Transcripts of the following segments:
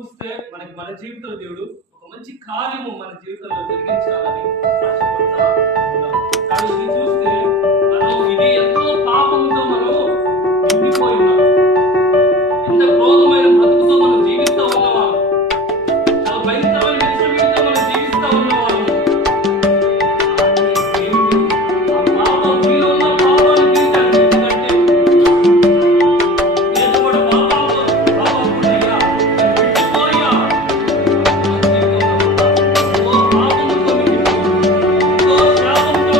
చూస్తే మన జీవితంలో దేవుడు ఒక మంచి కార్యము మన జీవితంలో జరిగించాలని ఆశపడతా ఉన్నాం. కానీ ఇది చూస్తే మనం ఇది ఎంతో పాపంతో మనం నిండిపోయి ఉన్నాం. ఎంత క్రోధమైన బ్రతుకుతో మనం జీవిస్తూ ఉన్నవాళ్ళం. చాలా భయంకరమైన విషయంతో మనం జీవిస్తూ ఉన్నవాళ్ళం. ఆ పాపం మీలో ఉన్న పాపాన్ని తీర్చాలి. ఎందుకంటే నేను కూడా పాపంకుడయ్యా, నేను విడిపోయా, ఓ పాపంతో నిండిపోయి, ఓ శాపంతో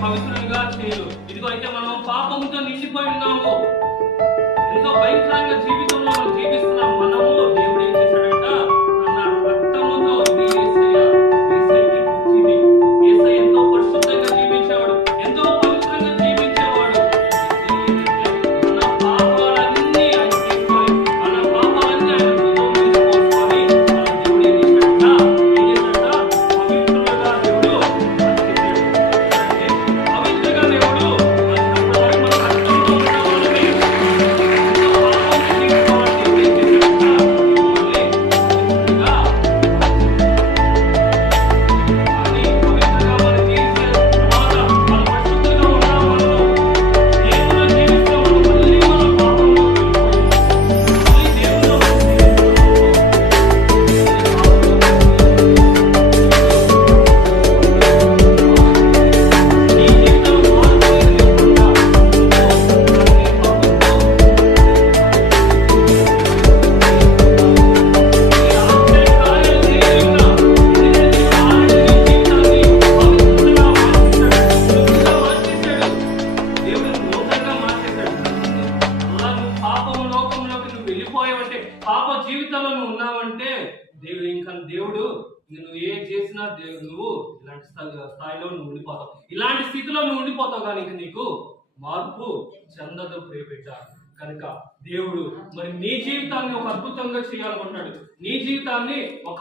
పవిత్రంగా చేయరు. ఇదిగో అయితే మనం పాపంతో నిండిపోయి ఉన్నాము. ఎంతో భయంకరంగా జీవితంలో మనం జీవిస్తున్నాం. మనము దేవుడు ఏం చేశాడంట, తన రక్తముతో ఇది యేసయ్య, యేసయ్యకి పుట్టింది. యేసయ్య ఎంతో పరిశుద్ధంగా జీవించేవాడు, ఎంతో పవిత్రంగా జీవించేవాడు. మన పాపాలన్నీ ఆయన తీసుకొని, మన పాపాలన్నీ ఆయన భుజం మీద మోసుకొని, మన దేవుడు ఏం చేశాడంట, పవిత్రులుగా దేవుడు వెళ్ళిపోయావంటే, పాప జీవితంలో నువ్వు ఉన్నావంటే దేవుడు నువ్వు ఏం చేసినా నువ్వు ఇలాంటి స్థాయిలో నువ్వు ఉండిపోతావు, ఇలాంటి స్థితిలో నువ్వు ఉండిపోతావు. కానీ ఇంక నీకు మార్పు చెందదు ప్రియబిడ్డ. కనుక దేవుడు మరి నీ జీవితాన్ని ఒక అద్భుతంగా చేయాలనుకుంటున్నాడు. నీ జీవితాన్ని ఒక